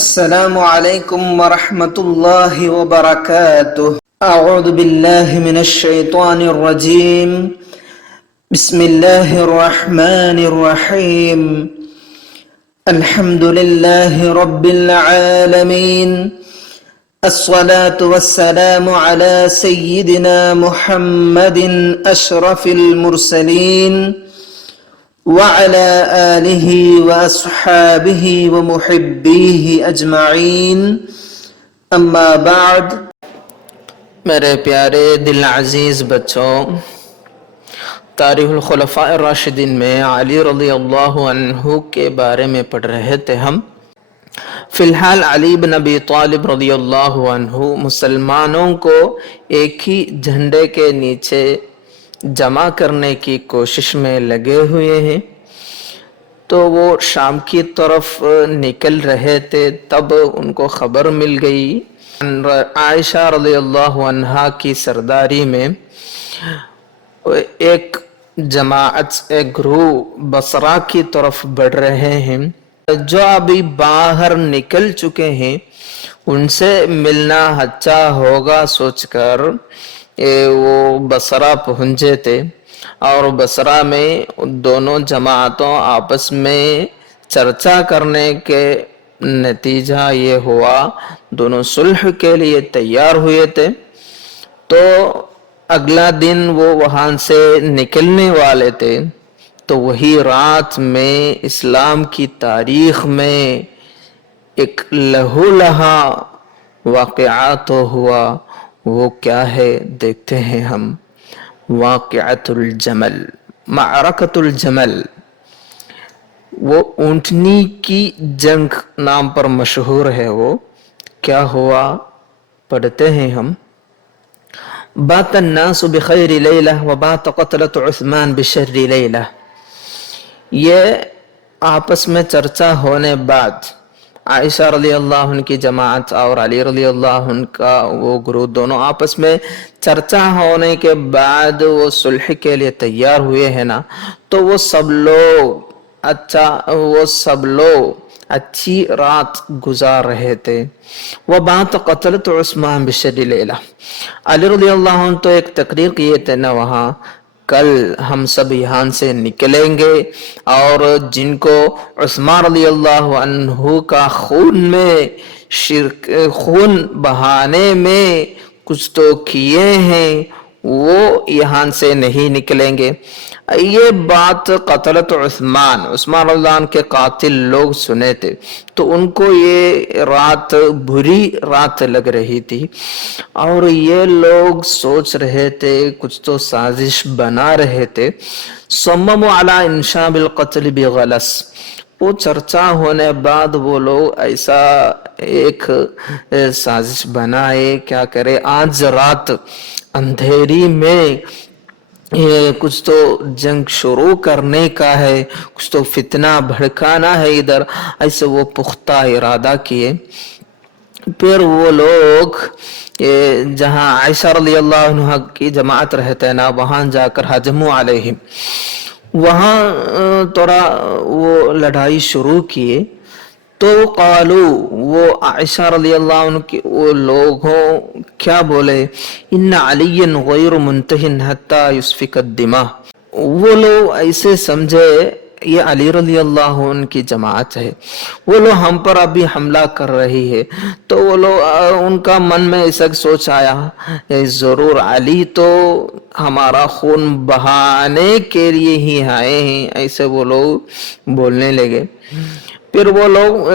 السلام عليكم ورحمة الله وبركاته. أعوذ بالله من الشيطان الرجيم. بسم الله الرحمن الرحيم. الحمد لله رب العالمين. الصلاة والسلام على سيدنا محمد أشرف المرسلين وعلى آله وأصحابه ومحبيه أجمعين. أما بعد. میرے پیارے دل عزیز بچوں، تاریخ الخلفاء الراشدین میں علی رضی اللہ عنہ کے بارے میں پڑھ رہے تھے ہم۔ فی الحال علی بن ابی طالب رضی اللہ عنہ مسلمانوں کو ایک ہی جھنڈے کے نیچے جمع کرنے کی کوشش میں لگے ہوئے ہیں۔ تو وہ شام کی طرف نکل رہے تھے، تب ان کو خبر مل گئی عائشہ رضی اللہ عنہا کی سرداری میں ایک جماعت، ایک گروہ بصرہ کی طرف بڑھ رہے ہیں۔ جو ابھی باہر نکل چکے ہیں ان سے ملنا اچھا ہوگا سوچ کر وہ بصرہ پہنچے تھے، اور بصرہ میں دونوں جماعتوں آپس میں چرچا کرنے کے نتیجہ یہ ہوا دونوں صلح کے لیے تیار ہوئے تھے۔ تو اگلا دن وہ وہاں سے نکلنے والے تھے، تو وہی رات میں اسلام کی تاریخ میں ایک لہو لہا واقعہ تو ہوا۔ وہ کیا ہے دیکھتے ہیں ہم۔ واقعۃ الجمل، معرکۃ الجمل، وہ اونٹنی کی جنگ نام پر مشہور ہے۔ وہ کیا ہوا پڑھتے ہیں ہم۔ بات الناس بخیر لیلہ وبات قتلۃ عثمان بشر لیلہ۔ یہ آپس میں چرچا ہونے بعد عائشہ رضی اللہ عنہ کی جماعت اور علی رضی اللہ عنہ کا وہ گروہ دونوں آپس میں چرچا ہونے کے بعد وہ صلح کے لیے تیار ہوئے ہیں نا، تو وہ سب لوگ اچھی رات گزار رہے تھے۔ وہ بات قتلت عثمان بشر لیلہ، علی رضی اللہ عنہ تو ایک تقریر کیے تھے نا وہاں، کل ہم سب یہاں سے نکلیں گے اور جن کو عثمان رضی اللہ عنہ کا خون بہانے میں کچھ تو کیے ہیں وہ یہاں سے نہیں نکلیں گے۔ یہ بات قتلت عثمان رضی اللہ عنہ کے قاتل لوگ سنے تھے، تو ان کو یہ رات بری رات لگ رہی تھی، اور یہ لوگ سوچ رہے تھے، کچھ تو سازش بنا رہے تھے۔ صمموا علی انشاب القتل بغلس، وہ چرچا ہونے بعد وہ لوگ ایسا ایک سازش بنائے، کیا کرے آج رات اندھیری میں کچھ تو جنگ شروع کرنے کا ہے، کچھ تو فتنہ بھڑکانا ہے ادھر، ایسے وہ پختہ ارادہ کیے۔ پھر وہ لوگ جہاں عائشہ رضی اللہ عنہ کی جماعت رہتے نا وہاں جا کر ہجموا علیہم، وہاں تھوڑا وہ لڑائی شروع کیے۔ تو قالو، وہ عائشہ رضی اللہ عنہ کی وہ لوگوں کیا بولے، ان علی غیر منتہ حتی یسفک الدماء، وہ لوگ ایسے سمجھے یہ علی رضی اللہ عنہ کی جماعت ہے، وہ لوگ ہم پر ابھی حملہ کر رہی ہے۔ تو وہ لوگ ان کا من میں ایسا سوچ آیا ضرور علی تو ہمارا خون بہانے کے لیے ہی آئے ہیں، ایسے وہ لوگ بولنے لگے۔ پھر وہ لوگ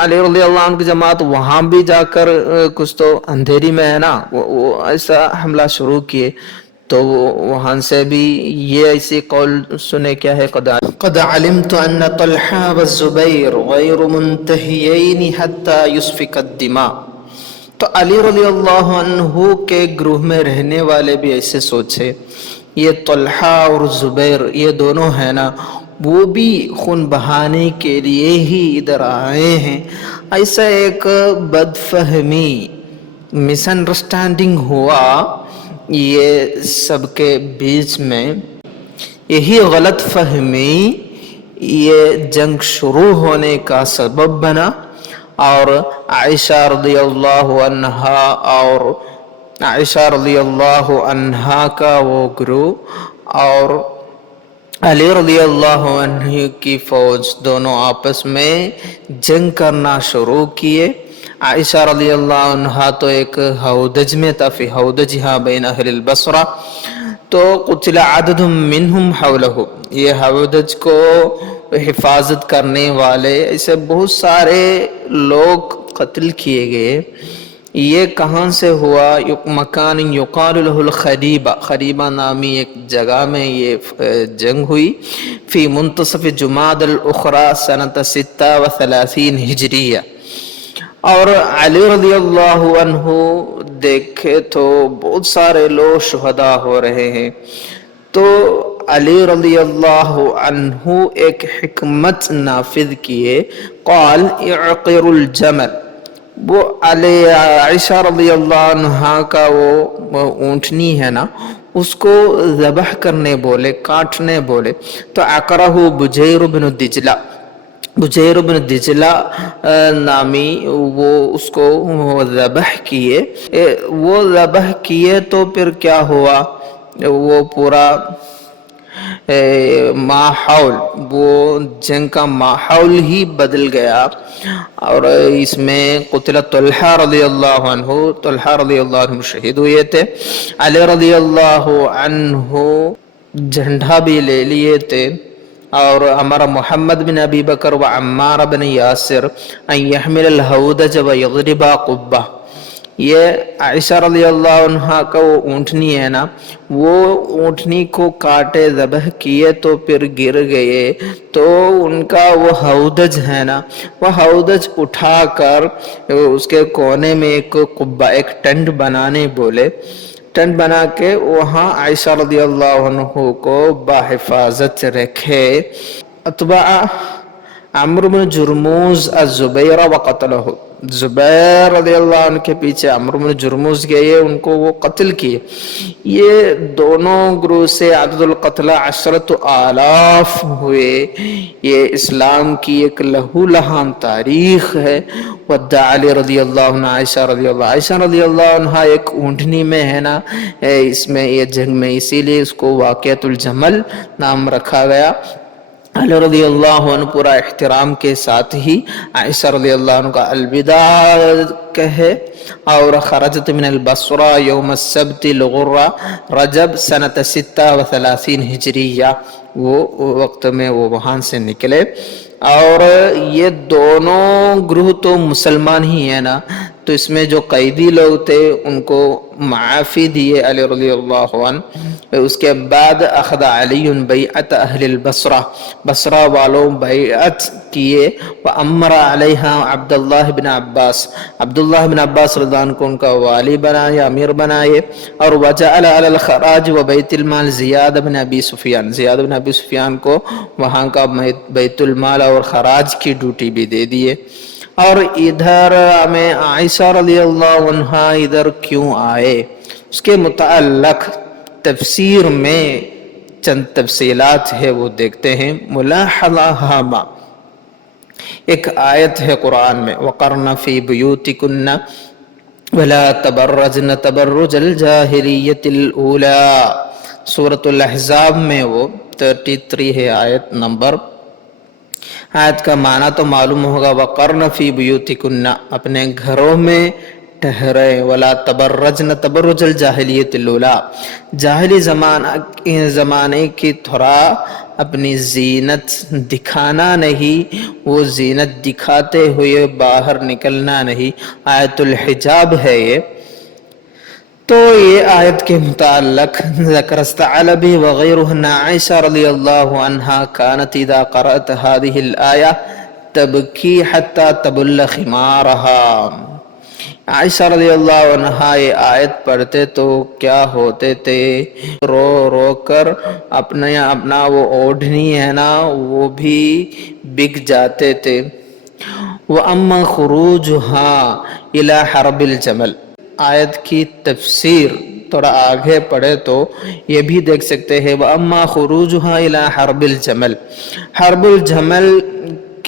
علی رضی اللہ عنہ کی جماعت وہاں بھی جا کر کچھ تو اندھیری میں ہے نا وہ ایسا حملہ شروع کیے۔ تو وہاں سے بھی یہ ایسی قول سنے، کیا ہے، قد علمت ان طلحہ والزبیر غیر منتہیین حتی یسفک الدماء۔ تو علی رضی اللہ عنہ کے گروہ میں رہنے والے بھی ایسے سوچے، یہ طلحہ اور زبیر یہ دونوں ہیں نا وہ بھی خون بہانے کے لیے ہی ادھر آئے ہیں۔ ایسا ایک بد فہمی، مس انڈرسٹینڈنگ ہوا یہ سب کے بیچ میں، یہی غلط فہمی یہ جنگ شروع ہونے کا سبب بنا، اور عائشہ رضی اللہ عنہا اور عائشہ رضی اللہ عنہا کا وہ گروہ اور علی رضی اللہ عنہ کی فوج دونوں آپس میں جنگ کرنا شروع کیے. عائشہ رضی اللہ عنہ تو ایک ہودج میں تھا، فی ہودجہا بین اہل البصرہ، تو قتل عدد منہم حولہ، یہ ہودج کو حفاظت کرنے والے ایسے بہت سارے لوگ قتل کیے گئے. یہ کہاں سے ہوا؟ مکان یقال له الخریبہ، خریبہ نامی ایک جگہ میں یہ جنگ ہوئی. فی منتصف جمادی الاخری سنۃ 36 ہجریہ. اور علی رضی اللہ عنہ دیکھے تو بہت سارے لوگ شہداء ہو رہے ہیں، تو علی رضی اللہ عنہ ایک حکمت نافذ کیے. قال اعقر الجمل، وہ عائشہ رضی اللہ عنہ کا وہ اونٹنی ہے نا، اس کو ذبح کرنے بولے، کاٹنے بولے. تو عقرہ بجیر بن دجلہ، بجیر بن دجلہ نامی وہ اس کو ذبح کیے. وہ ذبح کیے تو پھر کیا ہوا، وہ پورا ماحول، وہ جنگ کا ماحول ہی بدل گیا. اور اس میں قتل طلحہ رضی اللہ عنہ، طلحہ رضی اللہ عنہ شہید ہوئے تھے. علی رضی اللہ عنہ جھنڈا بھی لے لیے تھے. اور امر محمد بن ابی بکر و عمار بن یاسر ان یحمل الہودج و یضربا قبہ. یہ عائشہ رضی اللہ عنہ کا وہ اونٹنی ہے نا، وہ اونٹنی کو کاٹے ذبح کیے تو پھر گر گئے، تو ان کا وہ ہودج ہے نا، وہ ہودج اٹھا کر اس کے کونے میں ایک قبہ، ایک ٹینٹ بنانے بولے. ٹینٹ بنا کے وہاں عائشہ رضی اللہ عنہ کو بحفاظت رکھے. اتبع عمرو بن جرموز الزبیر وقتلہ، زبیر رضی اللہ عنہ کے پیچھے عمرو بن جرموز گئے، ان کو وہ قتل کیے. یہ دونوں گروہ سے عدد القتلى 10,000 ہوئے. یہ اسلام کی ایک لہو لہان تاریخ ہے. ودع علی رضی اللہ عنہ عائشہ رضی اللہ، عائشہ رضی اللہ عنہ ایک اونٹنی میں ہے نا، اس میں یہ جنگ میں، اسی لیے اس کو واقعۃ الجمل نام رکھا گیا. علی رضی اللہ عنہ پورا احترام کے ساتھ ہی عائشہ رضی اللہ عنہ کا الوداع کہے. اور خرجت من البصرہ یوم السبت الغرہ رجب سنۃ 36 ہجریہ، وہ وقت میں وہ وہاں سے نکلے. اور یہ دونوں گروہ تو مسلمان ہی ہیں نا، تو اس میں جو قیدی لوگ تھے ان کو معافی دیے علی رضی اللہ عنہ. اس کے بعد اخذ علی بیعت اہل البصرہ، بصرہ والوں بیعت کیے. وامر علیہا عبداللہ بن عباس، عبداللہ بن عباس رضی اللہ عنہ کو ان کا والی بنائے، امیر بنائے. اور وجعل علی الخراج و بیت المال زیاد بن ابی سفیان، زیاد بن ابی سفیان کو وہاں کا بیت المال اور خراج کی ڈیوٹی بھی دے دیے. اور ادھر ہمیں عائشہ رضی اللہ عنہ ادھر کیوں آئے، اس کے متعلق تفسیر میں چند تفصیلات ہے، وہ دیکھتے ہیں. ملاحظہ ہامہ، ایک آیت ہے قرآن میں، وَقَرْنَ فِي بُيُوتِكُنَّ وَلَا تَبَرَّجْنَ تَبَرُّجَ الْجَاهِلِيَّةِ الْأُولَى، سورۃ الاحزاب میں وہ 33 ہے آیت نمبر. آیت کا معنی تو معلوم ہوگا، وَقَرْنَ فِي بُيُوتِكُنَّ، اپنے گھروں میں ٹھہرے. وَلَا تَبَرَّجْنَ تَبَرُّجَ الْجَاهِلِيَّةِ الْأُولَى، جاہلی زمانے کی طرح اپنی زینت دکھانا نہیں، وہ زینت دکھاتے ہوئے باہر نکلنا نہیں. آیت الحجاب ہے یہ. تو یہ آیت کے متعلق ذکر الثعلبی وغیرہ عائشہ رضی اللہ عنہا كانت اذا قرأت هذه الآیہ تبکی حتی تبل خمارها. عائشہ رضی اللہ عنہ یہ آیت پڑھتے تو کیا ہوتے تھے، رو رو کر اپنا وہ اوڑھنی ہے نا وہ بھی بک جاتے تھے. وَأَمَّا خُرُوجُهَا إِلَى حَرْبِ الْجَمَلِ، آیت کی تفسیر تھوڑا آگے پڑھے تو یہ بھی دیکھ سکتے ہیں. وَأَمَّا خُرُوجُهَا إِلَى حَرْبِ الْجَمَلِ، حرب الجمل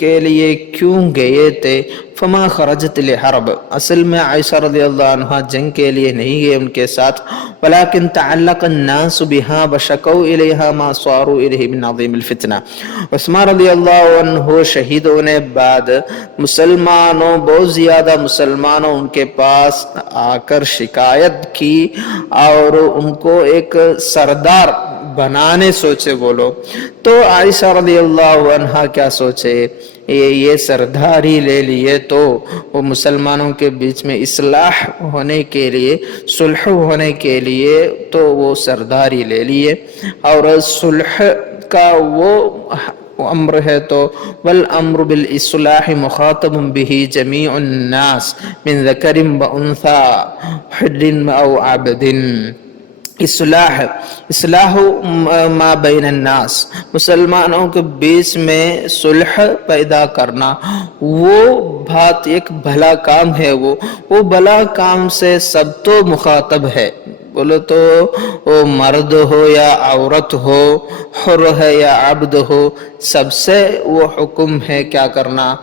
کے لیے کیوں گئے تھے؟ فما خرجت لحرب، اصل میں عائشہ رضی اللہ عنہ جنگ کے لیے نہیں گئے ان کے ساتھ، ولكن تعلق الناس بها وشكوا اليها ما صاروا اليه من عظیم الفتنہ۔ عثمان رضی اللہ عنہ شہید ہونے بعد مسلمانوں، بہت زیادہ مسلمانوں ان کے پاس آ کر شکایت کی اور ان کو ایک سردار بنانے سوچے وہ لوگ۔ تو عائشہ رضی اللہ عنہ کیا سوچے، یہ سرداری لے لیے تو وہ مسلمانوں کے بیچ میں اصلاح ہونے کے لیے، صلح ہونے کے لیے تو وہ سرداری لے لیے، اور صلح کا وہ امر ہے تو والامر بالاصلاح مخاطب به جميع الناس من ذکر وانثى حر او عبد۔ اصلاح ما بین الناس، مسلمانوں کے بیچ میں صلح پیدا کرنا، وہ بات ایک بھلا کام ہے، وہ بھلا کام سے سب تو مخاطب ہے، بولو تو وہ مرد ہو یا عورت ہو، حر ہے یا عبد ہو، سب سے وہ حکم ہے کیا کرنا،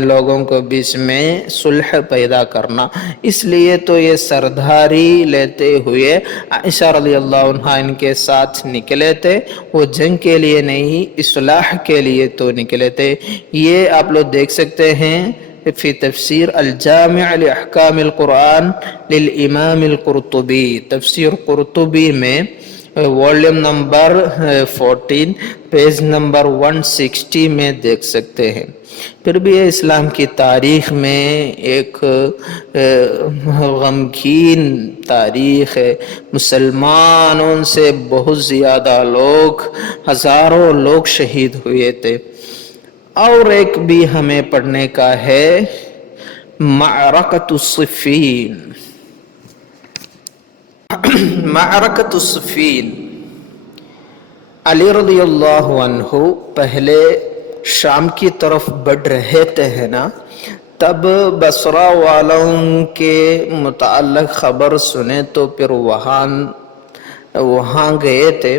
لوگوں کے بیچ میں صلح پیدا کرنا۔ اس لیے تو یہ سرداری لیتے ہوئے عائشہ رضی اللہ عنہ ان کے ساتھ نکلے تھے، وہ جنگ کے لیے نہیں اصلاح کے لیے تو نکلے تھے۔ یہ آپ لوگ دیکھ سکتے ہیں فی تفسیر الجامع لاحکام القرآن للامام القرطبی، تفسیر قرطبی میں والیوم نمبر 14 پیج نمبر 160 میں دیکھ سکتے ہیں۔ پھر بھی یہ اسلام کی تاریخ میں ایک غمگین تاریخ ہے، مسلمانوں سے بہت زیادہ لوگ، ہزاروں لوگ شہید ہوئے تھے۔ اور ایک بھی ہمیں پڑھنے کا ہے معرکۃ الصفین۔ معرکۃ الصفین، علی رضی اللہ عنہ پہلے شام کی طرف بڑھ رہے تھے نا، تب بصرہ والوں کے متعلق خبر سنے تو پھر وہاں گئے تھے۔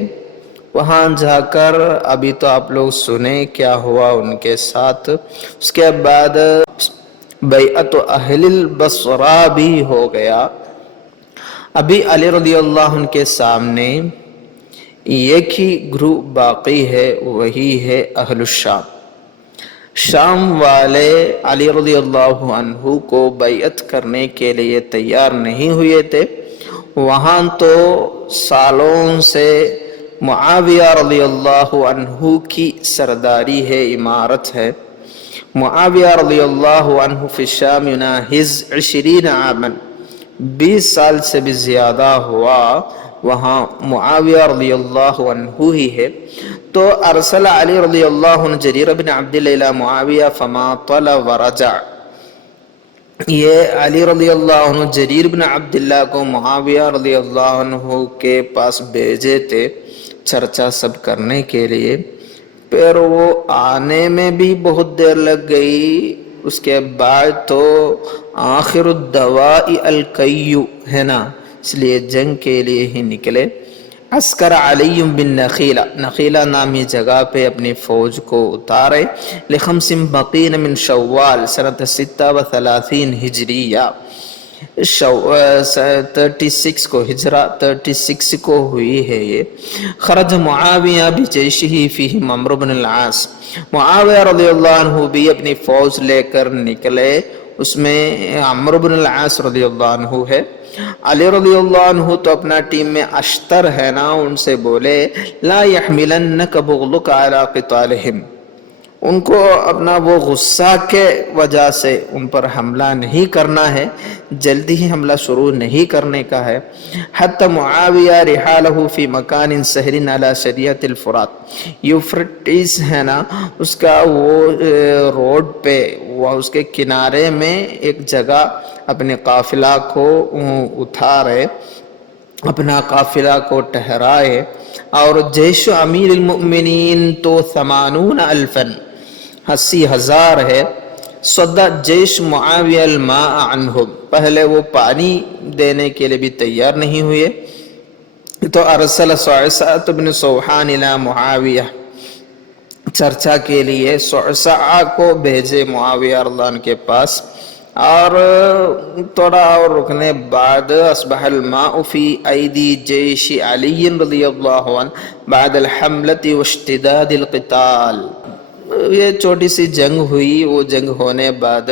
وہاں جا کر ابھی تو آپ لوگ سنیں کیا ہوا ان کے ساتھ۔ اس کے بعد بیعت اہل البصرہ بھی ہو گیا۔ ابھی علی رضی اللہ عنہ کے سامنے ایک ہی گروپ باقی ہے، وہی ہے اہل الشام۔ شام والے علی رضی اللہ عنہ کو بیعت کرنے کے لیے تیار نہیں ہوئے تھے۔ وہاں تو سالوں سے معاویہ رضی اللہ عنہ کی سرداری ہے، امارت ہے۔ معاویہ رضی اللہ عنہ فی الشام یناہز 20 عاما، 20 سال سے بھی زیادہ ہوا وہاں معاویہ رضی اللہ عنہ ہی ہے۔ تو ارسل علی رضی اللہ عنہ جریر بن عبداللہ الی معاویہ فما طل ورجع، یہ علی رضی اللہ عنہ جریر بن عبداللہ کو معاویہ رضی اللہ عنہ کے پاس بھیجے تھے چرچا سب کرنے کے لیے۔ پھر وہ آنے میں بھی بہت دیر لگ گئی۔ اس کے بعد تو آخر الدواء القی ہے نا، اس لیے جنگ کے لیے ہی نکلے۔ عسکر علی بن نخیلہ، نخیلہ نامی جگہ پہ اپنی فوج کو اتارے، لخمس بقین من شوال سنۃ 36 ہجریہ، 36 کو ہجرہ 36 کو ہوئی ہے یہ۔ خرج معاویہ بجیشہ فیہم عمرو بن العاص، معاویہ رضی اللہ عنہ بھی اپنی فوج لے کر نکلے، اس میں عمرو بن العاص رضی اللہ عنہ ہے۔ علی رضی اللہ عنہ تو اپنا ٹیم میں اشتر ہے نا، ان سے بولے لا یحملنک بغضک علی قتالہم، ان کو اپنا وہ غصہ کے وجہ سے ان پر حملہ نہیں کرنا ہے، جلدی ہی حملہ شروع نہیں کرنے کا ہے۔ حتی معاویہ رحالہ فی مکان سہر علی شریعت الفرات، یوفرٹیس ہے نا، اس کا وہ روڈ پہ، وہ اس کے کنارے میں ایک جگہ اپنے قافلہ کو اتارے، اپنا قافلہ کو ٹھہرائے، اور جیش امیر المؤمنین تو 80,000 80,000 ہے۔ صدہ جیش معاویہ الماء عنہم، پہلے وہ پانی دینے کے لیے بھی تیار نہیں ہوئے، تو ارسل صعصعۃ بن صوحان الی معاویہ، چرچا کے لیے صعصع کو بھیجے معاویہ رضی اللہ عنہ کے پاس، اور تھوڑا اور رکنے بعد اصبح الماء فی ایدی جیش علی رضی اللہ عنہ بعد الحملة واشتداد القتال. یہ چھوٹی سی جنگ ہوئی، وہ جنگ ہونے بعد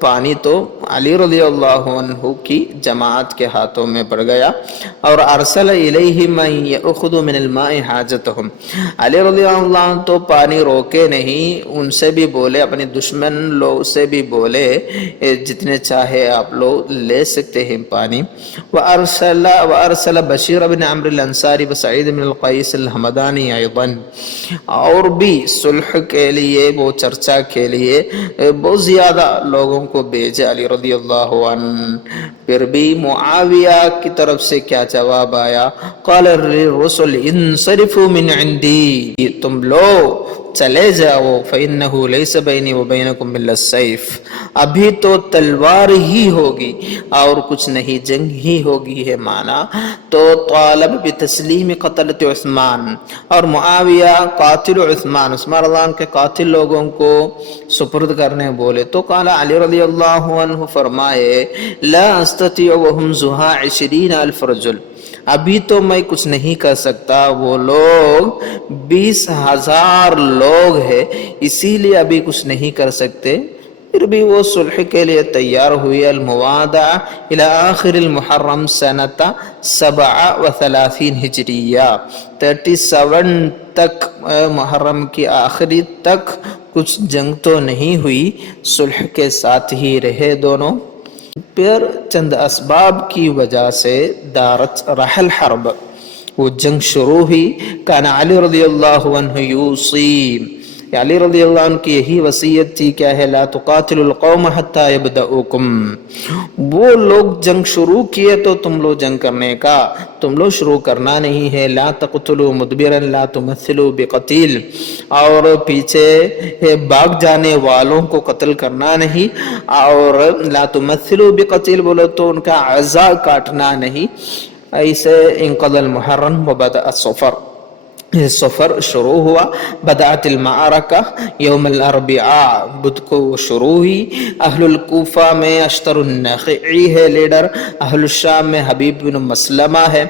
پانی تو علی رضی اللہ عنہ کی جماعت کے ہاتھوں میں پڑ گیا. اور ارسل الیہ من یأخذ من الماء حاجتهم، علی رضی اللہ عنہ تو پانی روکے نہیں، ان سے بھی بولے، اپنے دشمن لوگ سے بھی بولے جتنے چاہے آپ لوگ لے سکتے ہیں پانی. وارسل بشیر بن عمرو الانصاری وسعید بن القیس الحمدانی ایضا، اور بھی صلح کے لیے، وہ چرچا کے لیے بہت زیادہ لوگوں کو بھیجا علی رضی اللہ عنہ. پھر بھی معاویہ کی طرف سے کیا جواب آیا؟ قال الرسل انصرفوا من عندي، تم لوگ چلے جاؤ، فإنه ليس بيني وبينكم إلا السيف، ابھی تو تلوار ہی ہوگی اور کچھ نہیں، جنگ ہی ہوگی ہے مانا. تو طالب بتسلیم قتلت عثمان، اور معاویہ قاتل عثمان رضی اللہ عنہ کے قاتل لوگوں کو سپرد کرنے بولے. تو قال علی رضی اللہ عنہ فرمائے لا استطيع وهم زها 20,000 رجل، ابھی تو میں کچھ نہیں کر سکتا، وہ لوگ 20,000 لوگ ہیں، اسی لیے ابھی کچھ نہیں کر سکتے. پھر بھی وہ صلح کے لیے تیار ہوئی. الموادع الى آخر المحرم سنت 37 ہجریہ، 37 تک، محرم کی آخری تک کچھ جنگ تو نہیں ہوئی، صلح کے ساتھ ہی رہے دونوں. پھر چند اسباب کی وجہ سے دارت رحل حرب، وہ جنگ شروع ہوئی. کان علی رضی اللہ عنہ یوصی، علی رضی اللہ عنہ کی یہی وصیت تھی، کیا ہے؟ لا تقاتل القوم حتی یبدؤکم، وہ لوگ جنگ شروع کیے تو تم لوگ جنگ کرنے کا، تم لوگ شروع کرنا نہیں ہے. لا تقتلوا مدبرا لا تمثلوا بقتیل، اور پیچھے بھاگ جانے والوں کو قتل کرنا نہیں، اور لا تمثلوا بقتیل بولو تو ان کا اعضاء کاٹنا نہیں. ایسے انقضى المحرم وبدأ الصفر، سفر شروع ہوا. بدأت المعرکہ یوم الاربعاء، بدھ کو شروع ہوئی. اہل الکوفہ میں اشتر النخعی ہے لیڈر، اہل الشام میں حبیب بن مسلمہ ہے.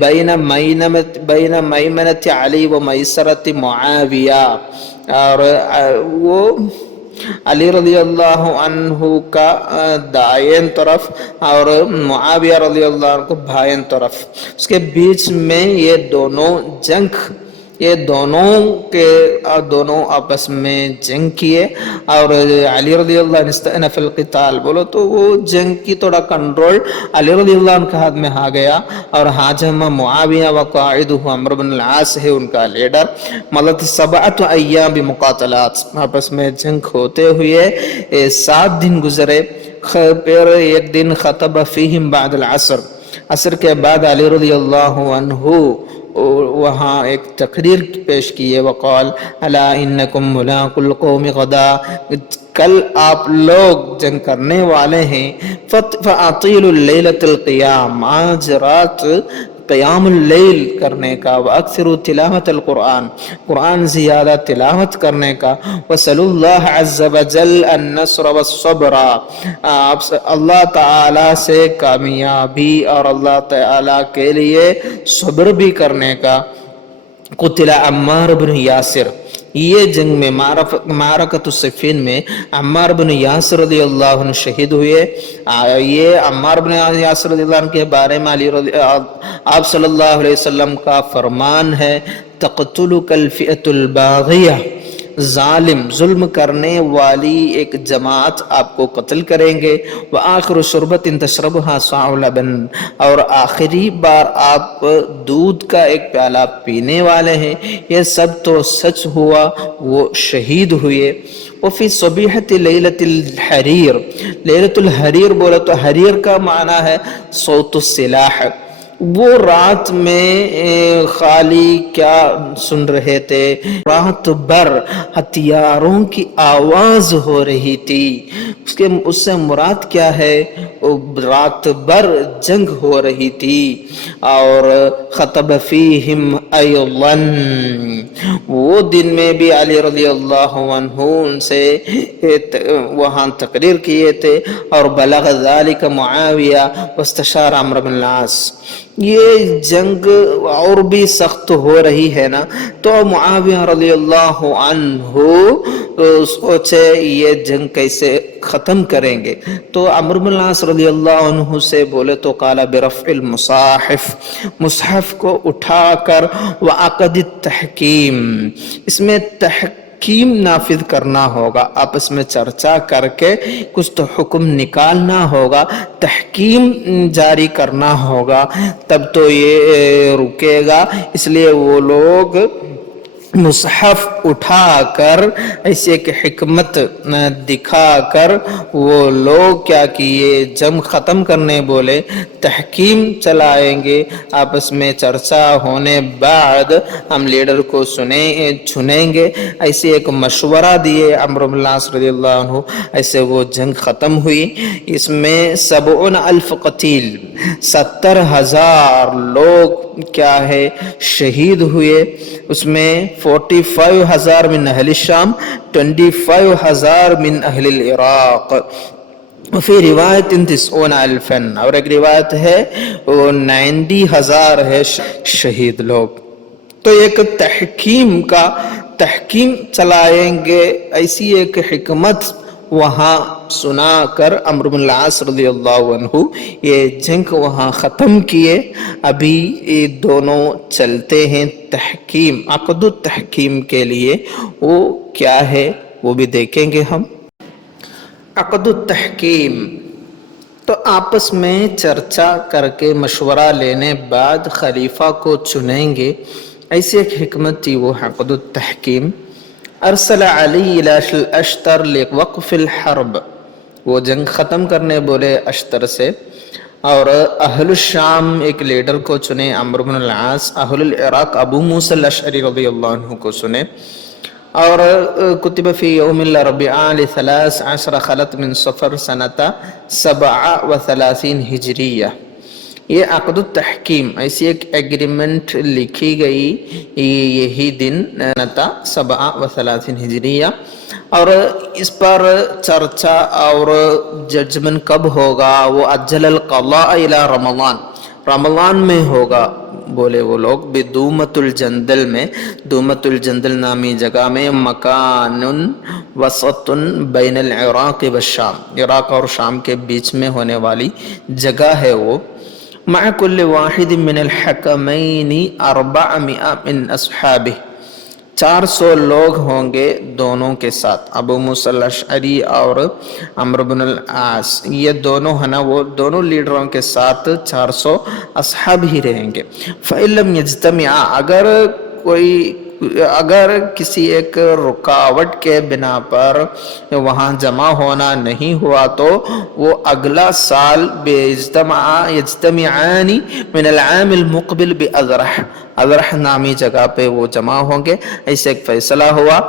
بین میمنۃ علی و میسرۃ معاویہ، اور وہ علی رضی اللہ عنہ کا دائیں طرف اور معاویہ رضی اللہ عنہ کو بھائیں طرف، اس کے بیچ میں یہ دونوں جنگ، یہ دونوں آپس میں جنگ کیے. اور علی رضی اللہ عنہ استأنف القتال بولو تو وہ جنگ کی تھوڑا کنٹرول علی رضی اللہ عنہ کے ہاتھ میں آ گیا. اور حاجم معاویہ وقاعدہ عمرو بن العاص ہے ان کا لیڈر. ملت 7 ایام بمقاتلات، آپس میں جنگ ہوتے ہوئے 7 دن گزرے. پھر ایک دن خطب فیہم بعد العصر، عصر کے بعد علی رضی اللہ عنہ وہاں ایک تقریر پیش کیے. وقال الا انکم ملاقو القوم غدا، کل آپ لوگ جنگ کرنے والے ہیں. فاطیلوا اللیلۃ القیام، آج رات قیام اللیل کرنے کا. واکثروا تلاوت القرآن، قرآن زیادہ تلاوت کرنے کا. وصلوا اللہ عز وجل النصر والصبر، آپ اللہ تعالی سے کامیابی اور اللہ تعالی کے لیے صبر بھی کرنے کا. قتل عمار بن یاسر، یہ جنگ میں معرکۃ الصفین میں عمار بن یاسر رضی اللہ عنہ شہید ہوئے. یہ عمار بن یاسر رضی اللہ عنہ کے بارے میں آپ صلی اللہ علیہ وسلم کا فرمان ہے، تقتلک الفئۃ الباغیہ، ظالم ظلم کرنے والی ایک جماعت آپ کو قتل کریں گے. وآخر شربت تشربها صاع لبن، اور آخری بار آپ دودھ کا ایک پیالہ پینے والے ہیں. یہ سب تو سچ ہوا، وہ شہید ہوئے. وفی صبیحۃ لیلۃ الحریر، لیلۃ الحریر بولے تو حریر کا معنی ہے صوت السلاح. وہ رات میں خالی کیا سن رہے تھے؟ رات بھر ہتھیاروں کی آواز ہو رہی تھی. اس سے مراد کیا ہے؟ رات بھر جنگ ہو رہی تھی. اور خطب فیہم ایضا، وہ دن میں بھی علی رضی اللہ عنہ ان سے وہاں تقریر کیے تھے. اور بلغ ذالک معاویہ واستشار عمرو بن العاص. یہ جنگ اور بھی سخت ہو رہی ہے نا, تو معاویہ رضی اللہ عنہ سوچے یہ جنگ کیسے ختم کریں گے. تو عمرو بن العاص رضی اللہ عنہ سے بولے تو قال برفع المصاحف, مصحف کو اٹھا کر وعقد التحکیم, اس میں تحکیم نافذ کرنا ہوگا, آپس میں چرچا کر کے کچھ تو حکم نکالنا ہوگا, تحکیم جاری کرنا ہوگا, تب تو یہ رکے گا. اس لیے وہ لوگ مصحف اٹھا کر ایسے ایک حکمت دکھا کر وہ لوگ کیا کیے, جنگ ختم کرنے بولے, تحکیم چلائیں گے, آپس میں چرچا ہونے بعد ہم لیڈر کو چنیں گے, ایسے ایک مشورہ دیے عمرو بن العاص رضی اللہ عنہ. ایسے وہ جنگ ختم ہوئی. اس میں 70,000 قتیل, 70,000 لوگ کیا ہے شہید ہوئے. اس میں 45,000 من اہل الشام, 25,000 من اہل العراق. فی روایت 90,000, اور ایک روایت ہے 90,000 ہے شہید لوگ. تو ایک تحکیم چلائیں گے, ایسی ایک حکمت وہاں سنا کر عمرو بن العاص رضی اللہ عنہ یہ جنگ وہاں ختم کیے. ابھی یہ دونوں چلتے ہیں تحکیم, عقد التحکیم کے لیے. وہ کیا ہے وہ بھی دیکھیں گے ہم. عقد التحکیم تو آپس میں چرچا کر کے مشورہ لینے بعد خلیفہ کو چنیں گے, ایسی ایک حکمت تھی وہ عقد التحکیم. ارسل علی الی اشتر لوقف الحرب, وہ جنگ ختم کرنے بولے اشتر سے. اور اہل الشام ایک لیڈر کو چنے عمرو بن العاص, اہل العراق ابو موسیٰ الاشعری رضی اللہ عنہ کو چنے. اور کتب فی یوم الاربعاء ل13 خلت من صفر سنۃ 37 ہجریہ. یہ عقد التحکیم ایسی ایک ایگریمنٹ لکھی گئی یہی دن 37 ہجریہ. اور اس پر چرچا اور ججمنٹ کب ہوگا, وہ اجل القضاء الی رمضان, رمضان میں ہوگا بولے وہ لوگ. بدومت الجندل میں, دومت الجندل نامی جگہ میں, مکان وسط بین العراق والشام, عراق اور شام کے بیچ میں ہونے والی جگہ ہے وہ. مع کل واحد من الحکمین 400 من اصحابہ, 400 لوگ ہوں گے دونوں کے ساتھ, ابو موسیٰ الاشعری اور عمرو بن العاص, یہ دونوں ہے نا, وہ دونوں لیڈروں کے ساتھ 400 اصحاب ہی رہیں گے. فَإِن لَمْ يَجْتَمِعَا, اگر کسی ایک رکاوٹ کے بنا پر وہاں جمع ہونا نہیں ہوا تو وہ اگلا سال یجتمعان من العام المقبل بأذرح, اذرح نامی جگہ پہ وہ جمع ہوں گے. ایسے ایک فیصلہ ہوا.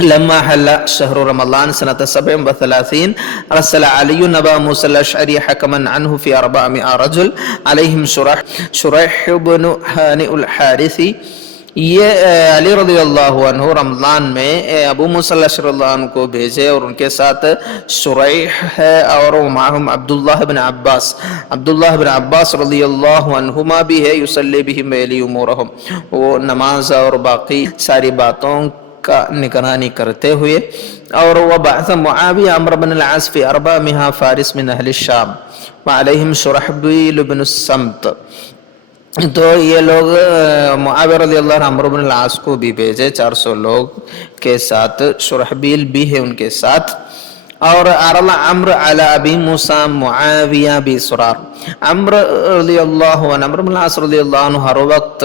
لما حل شهر رمضان سنة 37 ارسل علی ابا موسیٰ الاشعری حکما عنہ فی 400 رجل علیہم شریح بن ہانئ الحارثی. یہ علی رضی اللہ عنہ رمضان میں ابو موسیٰ الاشعری اللہ عنہ کو بھیجے, اور ان کے ساتھ شریح ہے, اور معہم عبداللہ بن عباس رضی اللہ عنہما بھی ہے. یصلی بہم ویلی امورہم, وہ نماز اور باقی ساری باتوں کا نگرانی کرتے ہوئے. اور وبعث معاویہ عمرو بن العاص فی 400 فارس من اہل الشام وعلیہم شرحبیل بن الصمت. تو یہ لوگ معاویہ رضی اللہ عنہ عمرو بن العاص کو بھی بھیجے 400 لوگ کے ساتھ, شرحبیل بھی ہے ان کے ساتھ. اور عرض عمرو علی ابی موسیٰ معاویہ بسرار, عمرو رضی اللہ عنہ, عمرو بن العاص رضی اللہ عنہ ہر وقت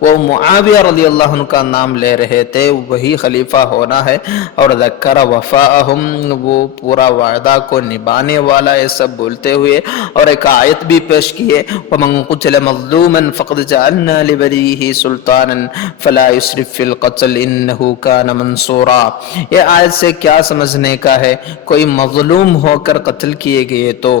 وہ معاویہ رضی اللہ عنہ کا نام لے رہے تھے, وہی خلیفہ ہونا ہے. اور ذکر وفاءہم, وہ پورا وعدہ کو نبھانے والا ہے سب بولتے ہوئے. اور ایک آیت بھی پیش کیے, ومن قتل مظلوما فقد جعلنا لولیہ سلطانا فلا یسرف فی القتل انہ کان منصورا. یہ آیت سے کیا سمجھنے کا ہے, کوئی مظلوم ہو کر قتل کیے گئے تو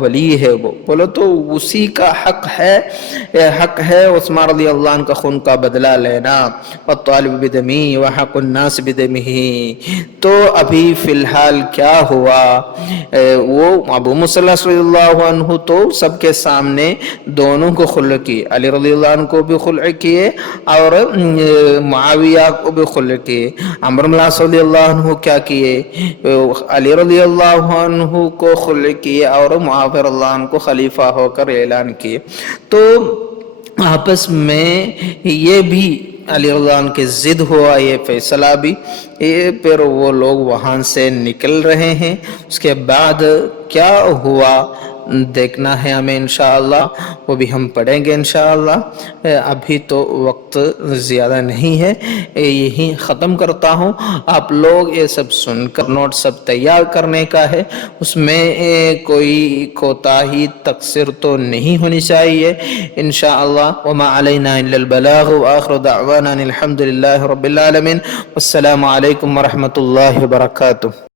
ولی ہے وہ، بولو تو اسی کا حق ہے عثمان رضی اللہ عنہ کا خون کا بدلہ لینا، والطالب بدمی وحق الناس بدمہ۔ تو ابھی فی الحال کیا ہوا، وہ ابو موسیٰ رضی اللہ عنہ تو سب کے سامنے دونوں کو خلع کیے، علی رضی اللہ عنہ کو بھی خلع کیے اور معاویہ کو بھی خلع کیے۔ عمرو بن العاص رضی اللہ عنہ کیا کیے، علی رضی اللہ عنہ کو خلع کیے اور معاویہ رضی اللہ عنہ کو خلیفہ ہو کر اعلان کیے۔ تو آپس میں یہ بھی علی رضی اللہ عنہ کی ضد ہوا، یہ فیصلہ بھی، پھر وہ لوگ وہاں سے نکل رہے ہیں۔ اس کے بعد کیا ہوا دیکھنا ہے ہمیں انشاءاللہ، وہ بھی ہم پڑھیں گے انشاءاللہ۔ ابھی تو وقت زیادہ نہیں ہے، یہی ختم کرتا ہوں۔ آپ لوگ یہ سب سن کر نوٹ سب تیار کرنے کا ہے، اس میں کوئی کوتاہی تقصیر تو نہیں ہونی چاہیے انشاءاللہ۔ وما علینا الا البلاغ وآخر دعوانا الحمد للہ رب العالمین، والسلام علیکم ورحمۃ اللہ وبرکاتہ۔